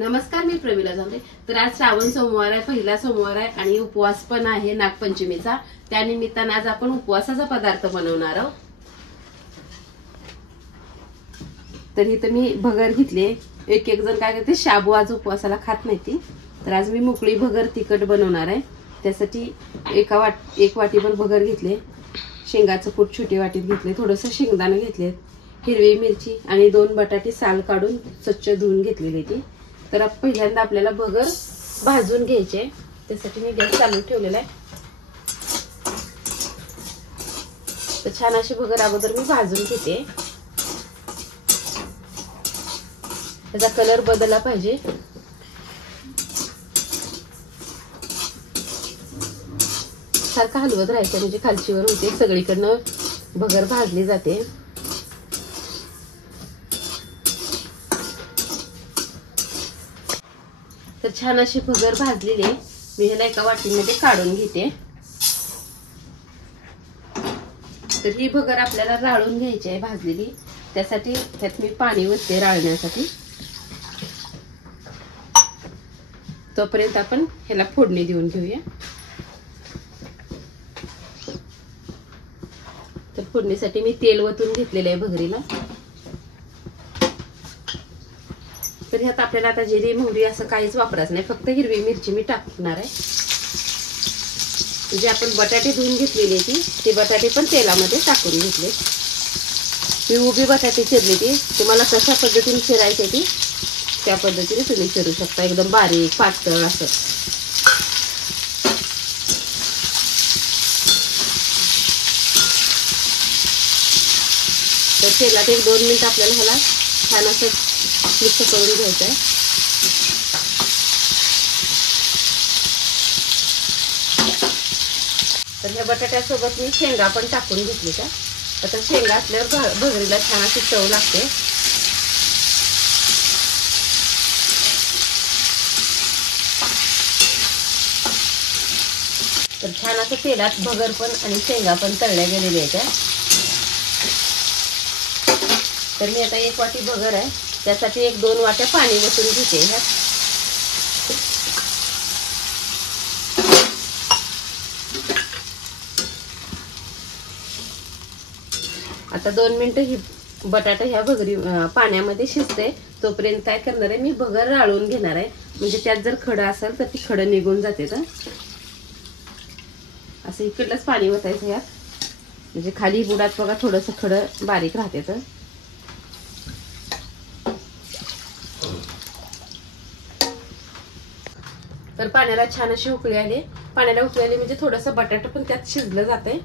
नमस्कार, मी प्रमिला जांभरे। तर आज श्रावण सोमवार आहे, पहिला सोमवार आहे आणि उपवास पण आहे नागपंचमीचा। त्यानिमित्ताने आज आपण उपवासाचा पदार्थ बनवणार आहोत। तर इथे मी भगर घेतली। एक जण काय करते, शाबू आज उपवासाला खात नाही, तर आज मी मोकळी भगर तिखट बनवणार आहे। त्यासाठी एक वाटीभर भगर घेतले, शेंगाचं कूट छोटी वाटीत घेतले, थोडंसं शेंगदाणे घेतले, हिरवी मिरची आणि 2 बटाटे साल काढून स्वच्छ धुवून घेतलेली ती। तर पहिल्यांदा आपल्याला भगर भाजून घ्यायचे, त्यासाठी मी गॅस चालू ठेवलेला आहे। तर छान अशी भगर अगोदर मी भाजून घेते, त्याचा कलर बदलला पाहिजे। सारखं हलवत राहायचं म्हणजे खालचीवर होते, सगळीकडनं भगर भाजली जाते। तर छान अशी भगर भाजलेली आहे, मी ह्याला एका वाटीमध्ये काढून घेते। तर ही भगर आपल्याला राळून घ्यायची आहे भाजलेली, त्यासाठी त्यात मी पाणी ओतते राळण्यासाठी। तोपर्यंत आपण ह्याला फोडणी देऊन घेऊया। तर फोडणीसाठी मी तेल ओतून घेतलेलं आहे भगरीला। तर ह्यात आपल्याला आता जिरे मोहरी असं काहीच वापरायचं नाही, फक्त हिरवी मिरची मी टाकणार आहे। म्हणजे आपण बटाटे धुवून घेतलेले ते बटाटे पण तेलामध्ये टाकून घेतले। मी उभी बटाटे चिरले ते तुम्हाला कशा पद्धतीने चिरायचे ती त्या पद्धतीने तुम्ही चिरू शकता, एकदम बारीक पातळ असं। तर तेलात 1-2 मिनिट आपल्याला ह्याला छान असं मिक्स करून घ्यायचं आहे। तर ह्या बटाट्यासोबत मी शेंगा पण टाकून घेतली का, आता शेंगा असल्यावर भगरीला छान अशी चव लागते। तर छान असं तेलात भगर पण आणि शेंगा पण तळल्या गेलेल्या आहेत। तर मी आता 1 वाटी भगर आहे, त्यासाठी 1-2 वाट्या पाणी ओतून घेते ह्यात। आता 2 मिनिटं ही बटाटा ह्या भगरी पाण्यामध्ये शिजते, तोपर्यंत काय करणार आहे, मी भगर राळून घेणार आहे। म्हणजे त्यात जर खडा असेल तर ती खडं निघून जाते। तर असं इकडलंच पाणी ओतायचं ह्यात, म्हणजे खाली बुडात बघा थोडंसं खडं बारीक राहते। तर पाण्याला छान अशी उकळी आली, पाण्याला उकळी आली म्हणजे थोडंसं बटाटा पण त्यात शिजलं जाते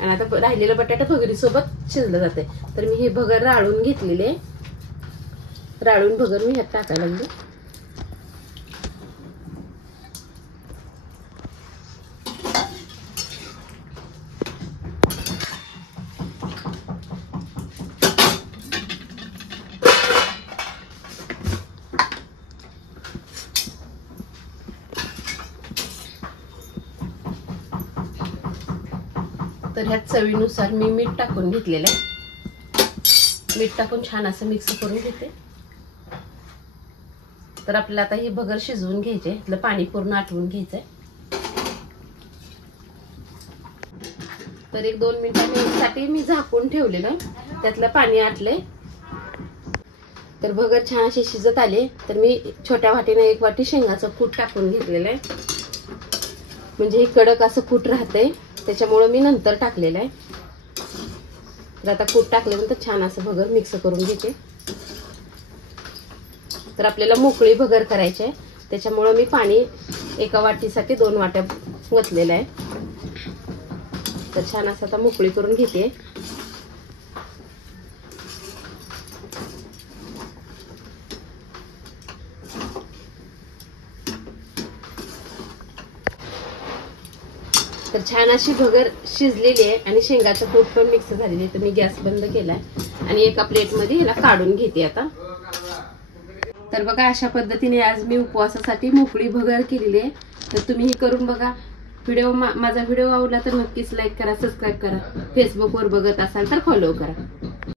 आणि आता राहिलेलं बटाटा भगरीसोबत शिजलं जाते। तर मी हे भगर राळून घेतलेले, राळून भगर मी ह्यात टाकायला लागले। तर ह्यात चवीनुसार मी मीठ टाकून घेतलेलं आहे, मीठ टाकून छान असं मिक्स करून घेते। तर आपल्याला आता ही भगर शिजवून घ्यायचे, इथलं पाणी पूर्ण आटवून घ्यायचंय। तर 1-2 मिनिटांसाठी मी झाकून ठेवलेलं, त्यातलं पाणी आटले। तर भगर छान अशी शिजत आले, तर मी छोट्या वाटीने 1 वाटी शेंगाचं कूट टाकून घेतलेलं आहे, म्हणजे हे कडक असं कूट राहते, त्याच्यामुळे मी नंतर टाकलेलं आहे। तर आता कूट टाकल्यानंतर छान असं भगर मिक्स करून घेते। तर आपल्याला मोकळी भगर करायची आहे, त्याच्यामुळे मी पाणी 1 वाटीसाठी 2 वाट्या ओतलेलं आहे। तर छान असं आता मोकळी करून घेते। तर छान अशी भगर शिजलेली आहे आणि शेंगाचं कूट पण मिक्स झालेली आहे। तर मी गॅस बंद केलाय आणि एका प्लेटमध्ये ह्याला काढून घेते आता। तर बघा, अशा पद्धतीने आज मी उपवासासाठी मोकळी भगर केलेली आहे। तर तुम्ही ही करून बघा। माझा व्हिडिओ आवडला तर नक्कीच लाईक करा, सबस्क्राईब करा। फेसबुकवर बघत असाल तर फॉलो करा।